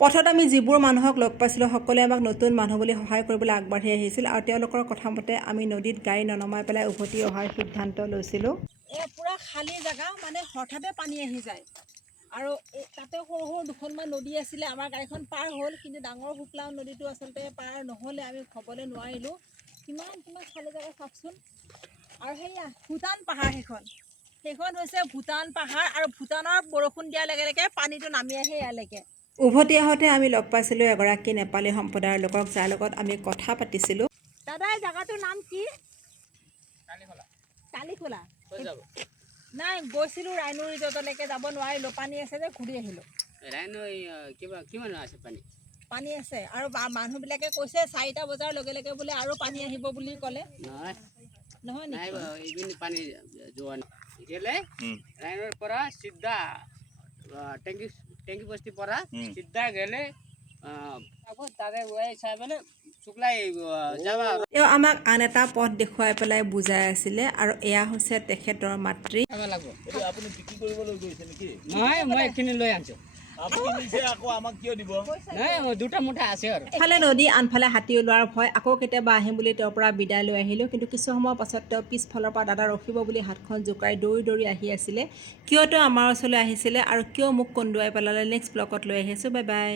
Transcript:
পথত আমি যিবোৰ মানুহক লগ পাইছিলোঁ সকলোৱে আমাক নতুন মানুহ বুলি সহায় কৰিবলৈ আগবাঢ়ি আহিছিল আৰু তেওঁলোকৰ কথা মতে আমি নদীত গাড়ী ননমাই পেলাই উভতি অহাৰ সিদ্ধান্ত লৈছিলোঁ। পুৰা খালী জেগা, মানে হঠাতে পানী আহি যায় আৰু তাতে সৰু সৰু দুখনমান নদী আছিলে। আমাৰ গাড়ীখন পাৰ হ'ল, কিন্তু ডাঙৰ শুকলাও নদীটো আচলতে পাৰ নহ'লে, আমি হ'বলৈ নোৱাৰিলোঁ। কিমান খালী জেগা চাওকচোন। আৰু সেয়া ভূটান পাহাৰ, সেইখন হৈছে ভূটান পাহাৰ আৰু ভূটানৰ বৰষুণ দিয়াৰ লগে লগে পানীটো নামি আহে ইয়ালৈকে। উভতি আহোঁতে আমি লগ পাইছিলোঁ এগৰাকী নেপালী সম্প্ৰদায়ৰ লোকক, যাৰ লগত আমি কথা পাতিছিলোঁ। দাদা, এই জেগাটোৰ নাম কি? কালিখোলা। নাই, গৈছিলোঁ ৰাইনো ৰিজৰ্টলৈকে, যাব নোৱাৰিলোঁ, পানী আছে যে ঘূৰি আহিলোঁ। ৰাইনো কিমান আছে পানী আছে আৰু মানুহবিলাকে কৈছে 4টা বজাৰ লগে লগে বোলে আৰু পানী আহিব বুলি ক'লে। নহয় নেকি? পানী যোৱা নাই ৰাইনৰ পৰা চিধা টেংকি বস্তিৰ পৰা চিধা গেলে তেওঁ আমাক আন এটা পথ দেখুৱাই পেলাই বুজাই আছিলে আৰু এয়া হৈছে তেখেতৰ মাতৃ। ইফালে নদী, আনফালে হাতী ওলোৱাৰ ভয়। আকৌ কেতিয়াবা আহিম বুলি তেওঁৰ পৰা বিদায় লৈ আহিলোঁ, কিন্তু কিছু সময়ৰ পাছত তেওঁ পিছফালৰ পৰা দাদা ৰখিব বুলি হাতখন জোকাৰি দৌৰি আহি আছিলে। কিয় তেওঁ আমাৰ ওচৰলৈ আহিছিলে আৰু কিয় মোক কন্দুৱাই পেলালে, নেক্সট ব্লগত লৈ আহিছোঁ। Bye bye.